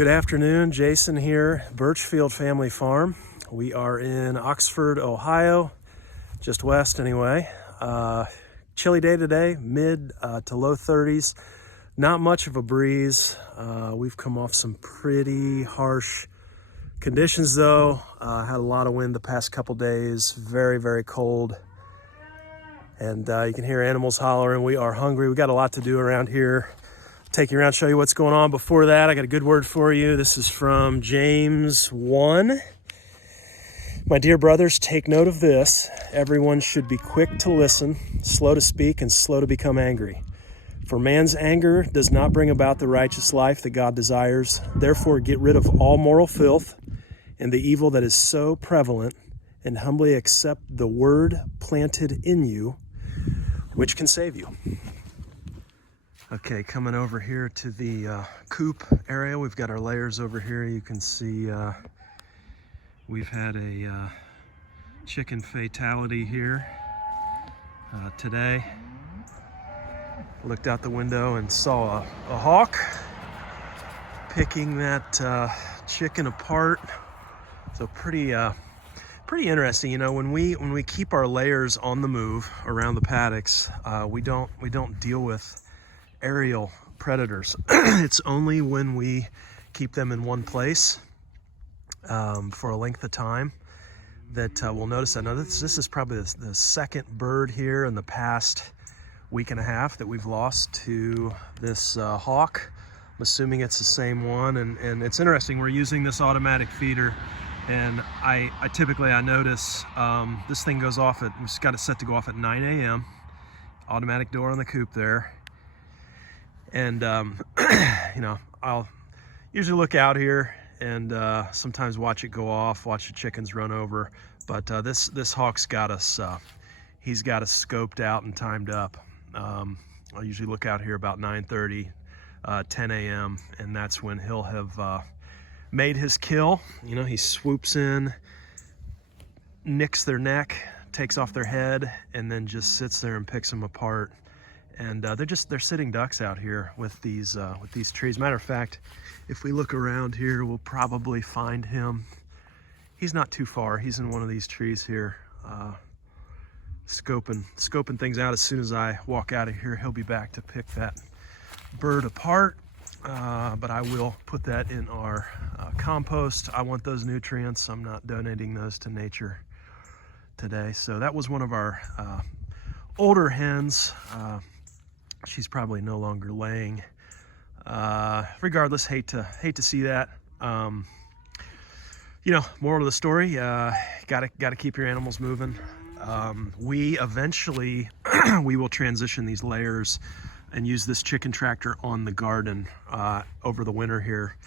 Good afternoon, Jason here, Birchfield Family Farm. We are in Oxford, Ohio, just west anyway. Chilly day today, mid to low 30s. Not much of a breeze. We've come off some pretty harsh conditions though. Had a lot of wind the past couple days, very, very cold. And you can hear animals hollering. We are hungry. We got a lot to do around here. Take you around, show you what's going on. Before that, I got a good word for you. This is from James 1. My dear brothers, take note of this. Everyone should be quick to listen, slow to speak, and slow to become angry. For man's anger does not bring about the righteous life that God desires. Therefore, get rid of all moral filth and the evil that is so prevalent, and humbly accept the word planted in you, which can save you. Okay, coming over here to the coop area. We've got our layers over here. You can see we've had a chicken fatality here today. Looked out the window and saw a hawk picking that chicken apart. So pretty interesting. You know, when we keep our layers on the move around the paddocks, we don't deal with aerial predators. It's only when we keep them in one place for a length of time that we'll notice that. Now this is probably the second bird here in the past week and a half that we've lost to this hawk. I'm assuming it's the same one, and it's interesting. We're using this automatic feeder, and I typically notice this thing goes off at, we've just got it set to go off at 9 a.m. Automatic door on the coop there. And, you know, I'll usually look out here and sometimes watch it go off, watch the chickens run over. But this hawk's got us, he's got us scoped out and timed up. I'll usually look out here about 9:30, 10 a.m. And that's when he'll have made his kill. You know, he swoops in, nicks their neck, takes off their head, and then just sits there and picks them apart. And they're sitting ducks out here with these trees. Matter of fact, if we look around here, we'll probably find him. He's not too far. He's in one of these trees here, scoping things out. As soon as I walk out of here, he'll be back to pick that bird apart. But I will put that in our compost. I want those nutrients. I'm not donating those to nature today. So that was one of our older hens. She's probably no longer laying. Regardless, hate to see that. You know, moral of the story: gotta keep your animals moving. We eventually we will transition these layers and use this chicken tractor on the garden over the winter here,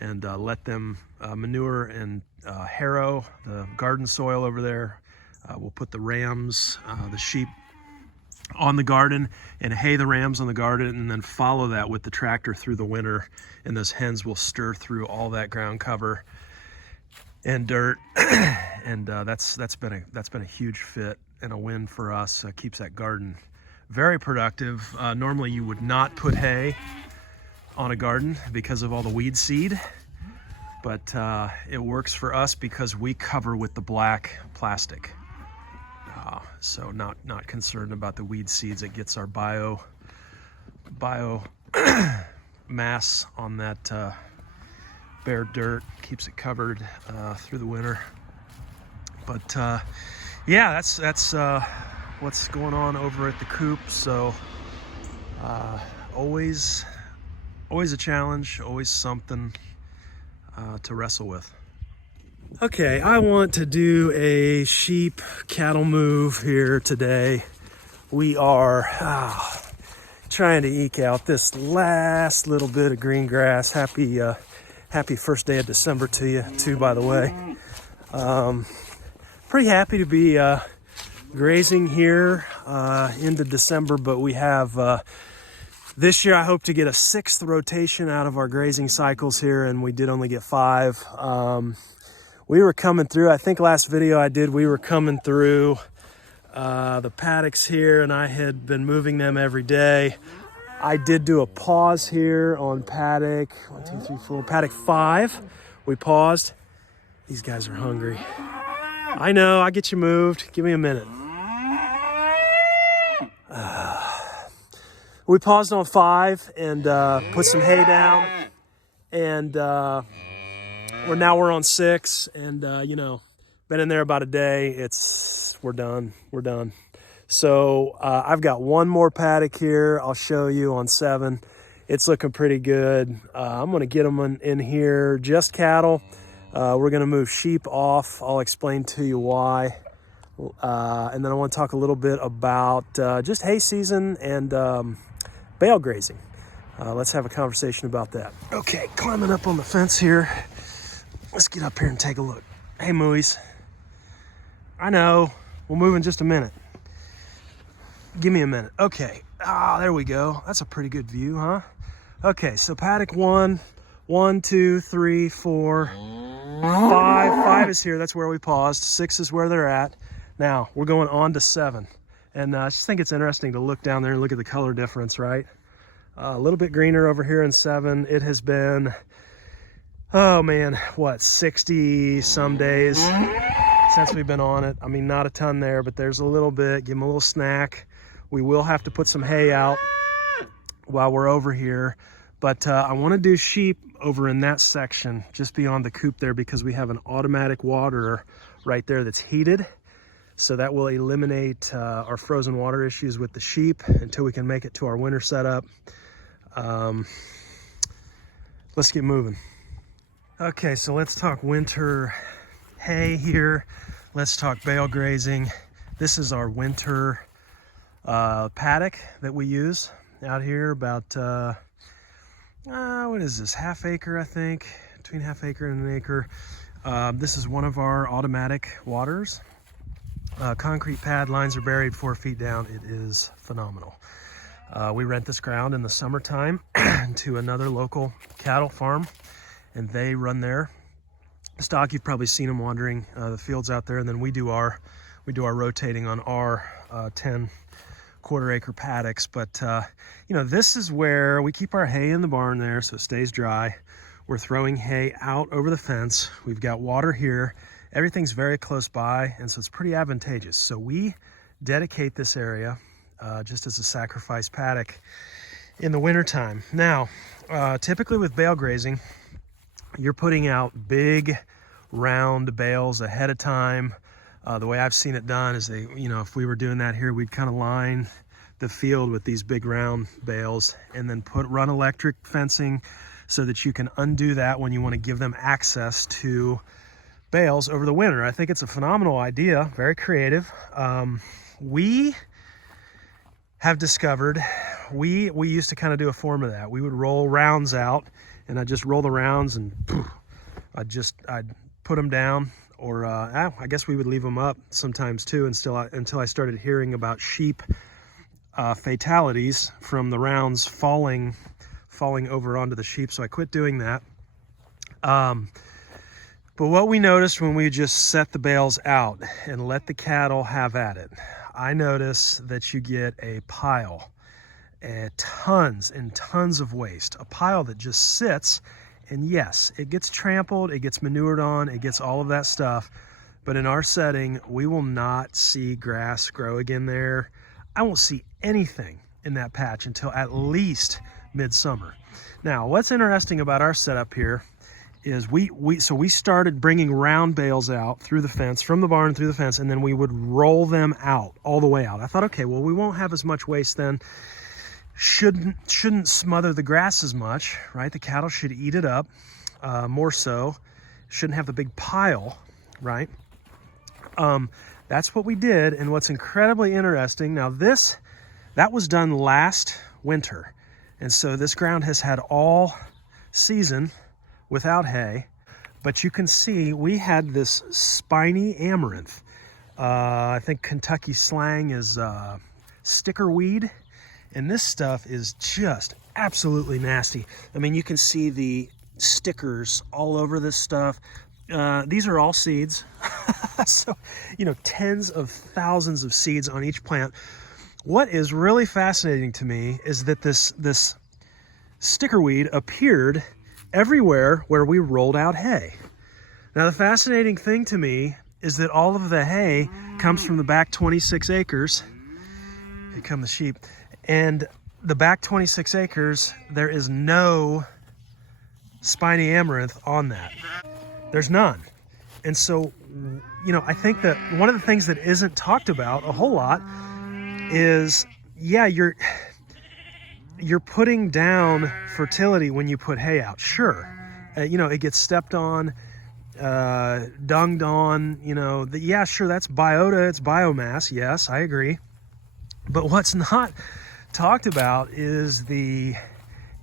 and let them manure and harrow the garden soil over there. We'll put the rams, the sheep on the garden, and hay the rams on the garden, and then follow that with the tractor through the winter, and those hens will stir through all that ground cover and dirt. And that's been a huge fit and a win for us. Keeps that garden very productive. Normally you would not put hay on a garden because of all the weed seed, but it works for us because we cover with the black plastic. So not concerned about the weed seeds. It gets our bio mass on that bare dirt, keeps it covered through the winter. But yeah, that's what's going on over at the coop. So always a challenge, always something to wrestle with. Okay, I want to do a sheep cattle move here today. We are trying to eke out this last little bit of green grass. Happy first day of December to you too, by the way. Pretty happy to be grazing here into December, but we have this year I hope to get a 6th rotation out of our grazing cycles here, and we did only get 5. We were coming through, I think last video I did, we were coming through the paddocks here, and I had been moving them every day. I did do a pause here on paddock 1, 2, 3, 4, paddock 5. We paused. These guys are hungry. I know, I get you moved. Give me a minute. We paused on 5 and put some hay down, and we're on 6, and you know, been in there about a day. We're done. So I've got one more paddock here. I'll show you on 7. It's looking pretty good. I'm gonna get them in here, just cattle. We're gonna move sheep off. I'll explain to you why. And then I want to talk a little bit about just hay season and bale grazing. Let's have a conversation about that. Okay, climbing up on the fence here. Let's get up here and take a look. Hey, Mooies. I know, we'll move in just a minute. Give me a minute. Okay, there we go. That's a pretty good view, huh? Okay, so paddock 1, 1, 2, 3, 4, 5. 5 is here, that's where we paused. 6 is where they're at. Now, we're going on to 7. And I just think it's interesting to look down there and look at the color difference, right? A little bit greener over here in 7. It has been, oh man, what, 60 some days since we've been on it. I mean, not a ton there, but there's a little bit. Give them a little snack. We will have to put some hay out while we're over here. But I want to do sheep over in that section, just beyond the coop there, because we have an automatic waterer right there that's heated. So that will eliminate our frozen water issues with the sheep until we can make it to our winter setup. Let's get moving. Okay, so let's talk winter hay here. Let's talk bale grazing. This is our winter paddock that we use out here, about, what is this, half acre, I think, between half acre and an acre. This is one of our automatic waters. Concrete pad, lines are buried 4 feet down. It is phenomenal. We rent this ground in the summertime to another local cattle farm, and they run their stock. You've probably seen them wandering the fields out there, and then we do our rotating on our 10 quarter-acre paddocks. But you know, this is where we keep our hay in the barn there, so it stays dry. We're throwing hay out over the fence. We've got water here. Everything's very close by, and so it's pretty advantageous. So we dedicate this area just as a sacrifice paddock in the wintertime. Now, typically with bale grazing, you're putting out big round bales ahead of time. The way I've seen it done is if we were doing that here, we'd kind of line the field with these big round bales and then run electric fencing so that you can undo that when you want to give them access to bales over the winter. I think it's a phenomenal idea, very creative. We have discovered, we used to kind of do a form of that. We would roll rounds out, and I'd just roll the rounds and I'd put them down, or I guess we would leave them up sometimes too until I started hearing about sheep fatalities from the rounds falling over onto the sheep, so I quit doing that. But what we noticed when we just set the bales out and let the cattle have at it, I noticed that you get a pile, tons and tons of waste, a pile that just sits, and yes, it gets trampled, it gets manured on, it gets all of that stuff, but in our setting, we will not see grass grow again there. I won't see anything in that patch until at least midsummer. Now, what's interesting about our setup here is we started bringing round bales out through the fence, from the barn through the fence, and then we would roll them out all the way out. I thought, okay, well, we won't have as much waste then. Shouldn't smother the grass as much, right? The cattle should eat it up more so. Shouldn't have the big pile, right? That's what we did, and what's incredibly interesting, now that was done last winter, and so this ground has had all season without hay, but you can see we had this spiny amaranth. I think Kentucky slang is sticker weed, and this stuff is just absolutely nasty. I mean, you can see the stickers all over this stuff. These are all seeds. So, tens of thousands of seeds on each plant. what is really fascinating to me is that this stickerweed appeared everywhere where we rolled out hay. Now, the fascinating thing to me is that all of the hay comes from the back 26 acres. Here come the sheep. And the back 26 acres, there is no spiny amaranth on that. There's none. And so, you know, I think that one of the things that isn't talked about a whole lot is, yeah, you're putting down fertility when you put hay out. Sure, you know, it gets stepped on, dunged on, you know, yeah, sure, that's biota, it's biomass. Yes, I agree. But what's not talked about is the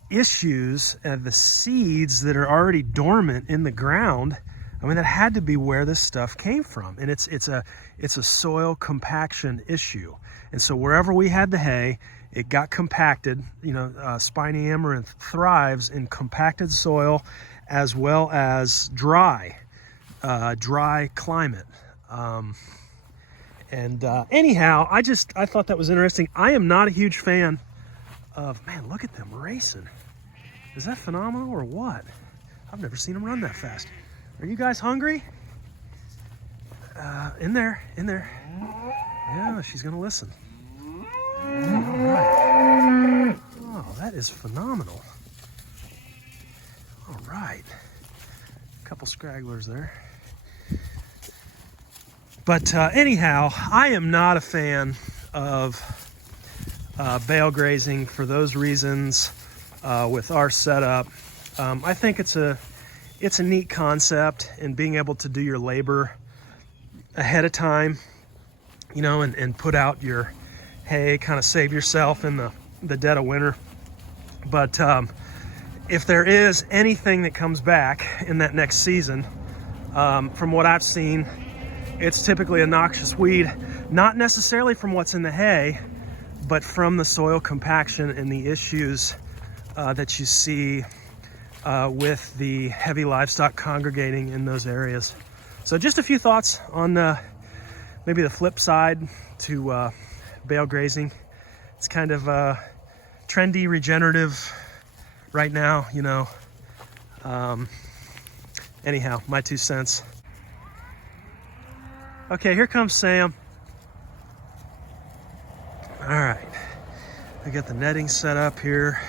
issues of the seeds that are already dormant in the ground. I mean, that had to be where this stuff came from. And it's a soil compaction issue. And so wherever we had the hay, it got compacted. You know, spiny amaranth thrives in compacted soil as well as dry climate. Anyhow, I thought that was interesting. I am not a huge fan of, man, look at them racing. Is that phenomenal or what? I've never seen them run that fast. Are you guys hungry? In there. Yeah, she's gonna listen. All right. Oh, that is phenomenal. All right. A couple scragglers there. But anyhow, I am not a fan of bale grazing for those reasons. With our setup, I think it's a neat concept, and being able to do your labor ahead of time, you know, and put out your hay, kind of save yourself in the dead of winter. But if there is anything that comes back in that next season, from what I've seen, it's typically a noxious weed, not necessarily from what's in the hay, but from the soil compaction and the issues that you see with the heavy livestock congregating in those areas. So just a few thoughts on maybe the flip side to bale grazing. It's kind of trendy, regenerative right now, you know. Anyhow, my 2 cents. Okay, here comes Sam. All right, we got the netting set up here.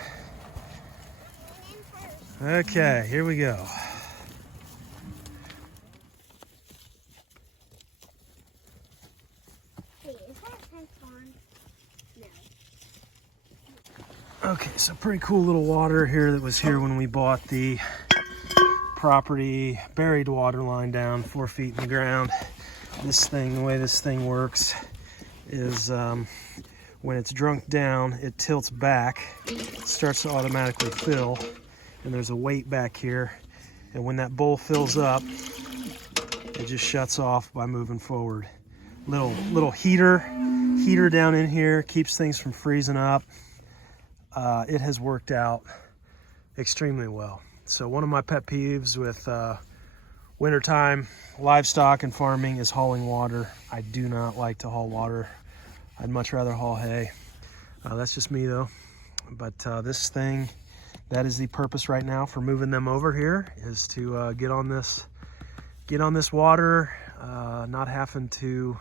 Okay, here we go. Wait, is that fence on? No. Okay, so pretty cool little water here that was here when we bought the property. Buried water line down 4 feet in the ground. This thing, the way this thing works is when it's drunk down, it tilts back, starts to automatically fill. And there's a weight back here, and when that bowl fills up, it just shuts off by moving forward. Little heater down in here keeps things from freezing up. It has worked out extremely well. So one of my pet peeves with wintertime livestock and farming is hauling water. I do not like to haul water. I'd much rather haul hay. That's just me though. But this thing, that is the purpose right now for moving them over here, is to get on this water, not having to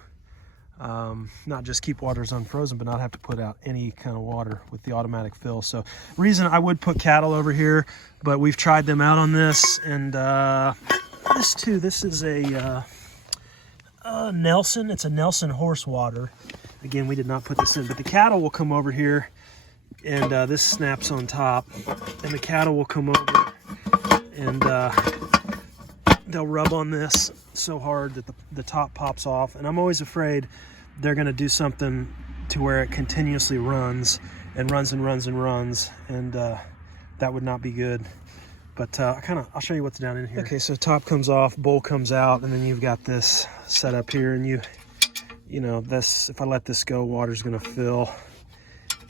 not just keep waters unfrozen, but not have to put out any kind of water with the automatic fill. So reason I would put cattle over here, but we've tried them out on this, and this is a Nelson. It's a Nelson horse water. Again, we did not put this in, but the cattle will come over here, and this snaps on top, and the cattle will come over and they'll rub on this so hard that the top pops off. And I'm always afraid they're going to do something to where it continuously runs and runs and runs and runs, and that would not be good. But I'll show you what's down in here. Okay, so top comes off, bowl comes out, and then you've got this set up here, and you know, this, if I let this go, water's going to fill.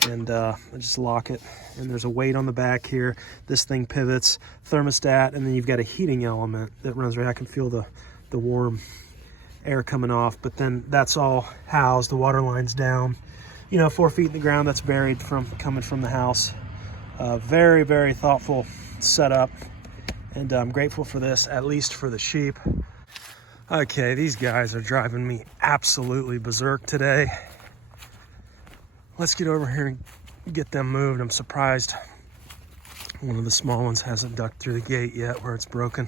And I just lock it, and there's a weight on the back here. This thing pivots, thermostat, and then you've got a heating element that runs right. I can feel the warm air coming off, but then that's all housed. The water line's down you know, 4 feet in the ground that's buried from coming from the house. Very, very thoughtful setup, and I'm grateful for this, at least for the sheep. Okay, these guys are driving me absolutely berserk today. Let's get over here and get them moved. I'm surprised one of the small ones hasn't ducked through the gate yet where it's broken.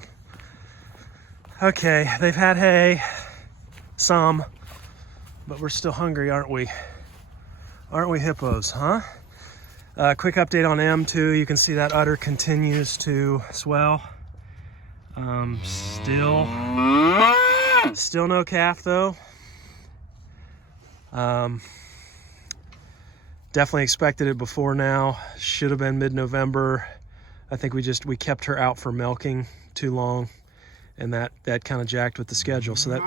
Okay, they've had hay, some, but we're still hungry, aren't we? Aren't we hippos, huh? Quick update on M2. You can see that udder continues to swell. Still no calf though. Definitely expected it before now. Should have been mid-November. I think we kept her out for milking too long, and that kind of jacked with the schedule. So that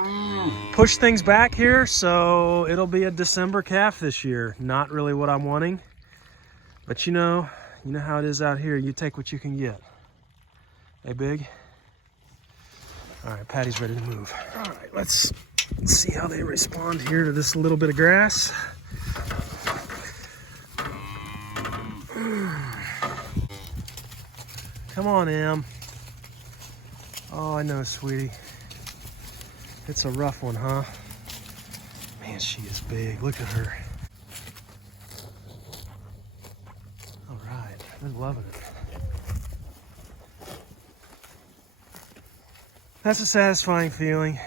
pushed things back here. So it'll be a December calf this year. Not really what I'm wanting, but you know how it is out here. You take what you can get. Hey, Big. All right, Patty's ready to move. All right, let's see how they respond here to this little bit of grass. Come on, Em. Oh, I know, sweetie. It's a rough one, huh? Man, she is big. Look at her. All right, I'm loving it. That's a satisfying feeling,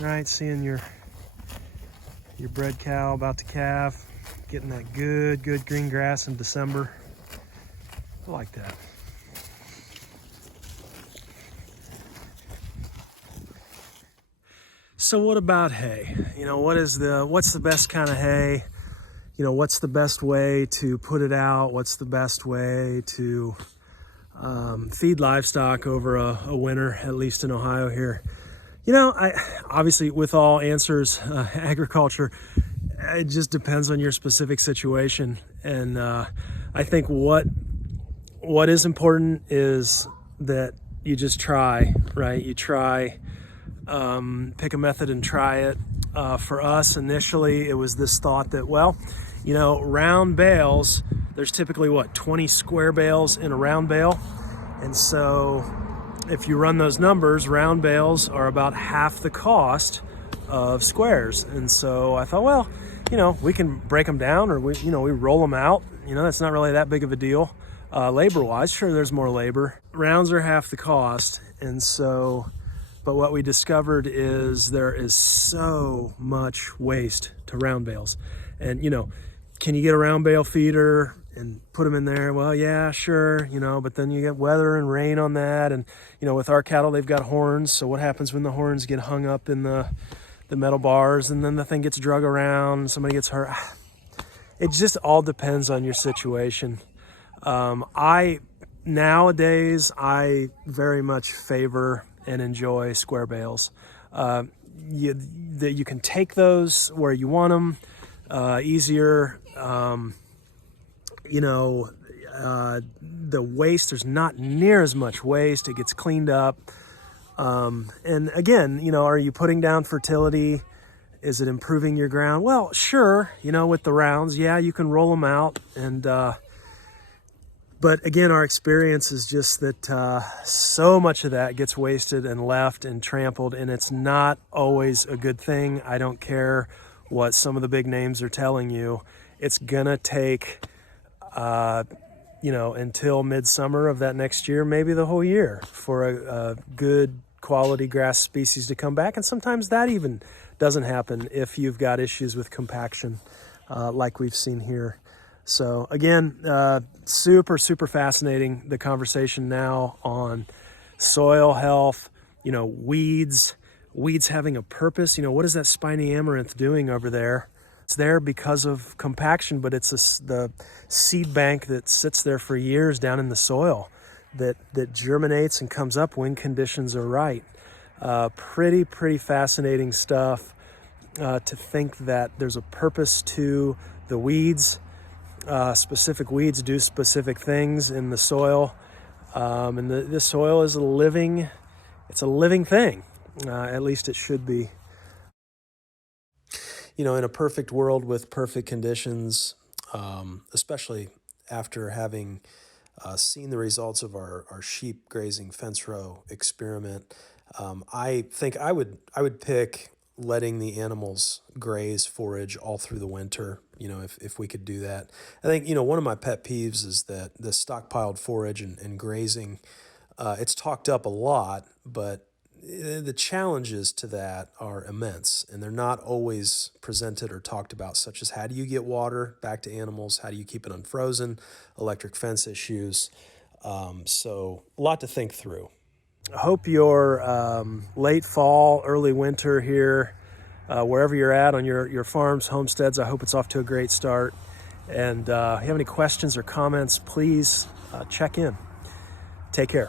right? Seeing your bred cow about to calve, getting that good green grass in December. I like that. So what about hay? You know, what's the best kind of hay? You know, what's the best way to put it out? What's the best way to feed livestock over a winter, at least in Ohio here? You know, obviously with all answers, agriculture, it just depends on your specific situation. And I think what is important is that you just try, right? You try, pick a method and try it. For us, initially, it was this thought that, well, you know, round bales, there's typically, 20 square bales in a round bale. And so if you run those numbers, round bales are about half the cost of squares. And so I thought, well, you know, we can break them down, or we roll them out. You know, that's not really that big of a deal. Labor-wise, sure, there's more labor. Rounds are half the cost. And so, but what we discovered is there is so much waste to round bales. And, you know, can you get a round bale feeder and put them in there? Well, yeah, sure, you know, but then you get weather and rain on that. And, you know, with our cattle, they've got horns. So what happens when the horns get hung up in the metal bars, and then the thing gets drug around and somebody gets hurt? It just all depends on your situation. Nowadays, I very much favor and enjoy square bales. You can take those where you want them, easier. You know, the waste, there's not near as much waste. It gets cleaned up. And again, you know, are you putting down fertility? Is it improving your ground? Well, sure, you know, with the rounds, yeah, you can roll them out. And, but again, our experience is just that so much of that gets wasted and left and trampled, and it's not always a good thing. I don't care what some of the big names are telling you. It's gonna take, you know, until midsummer of that next year, maybe the whole year, for a good quality grass species to come back. And sometimes that even doesn't happen if you've got issues with compaction, like we've seen here. So again, super fascinating, the conversation now on soil health, you know, weeds having a purpose. You know, what is that spiny amaranth doing over there? It's there because of compaction, but it's the seed bank that sits there for years down in the soil that germinates and comes up when conditions are right. Pretty fascinating stuff, to think that there's a purpose to the weeds. Specific weeds do specific things in the soil, and the soil is a living thing. At least it should be. in a perfect world with perfect conditions, especially after having seen the results of our sheep grazing fence row experiment, I think I would pick letting the animals graze forage all through the winter. If we could do that. I think one of my pet peeves is that the stockpiled forage and grazing. It's talked up a lot, but the challenges to that are immense, and they're not always presented or talked about, such as how do you get water back to animals, how do you keep it unfrozen, electric fence issues. So a lot to think through. I hope your late fall, early winter here, wherever you're at on your farms, homesteads, I hope it's off to a great start. And if you have any questions or comments, please check in. Take care.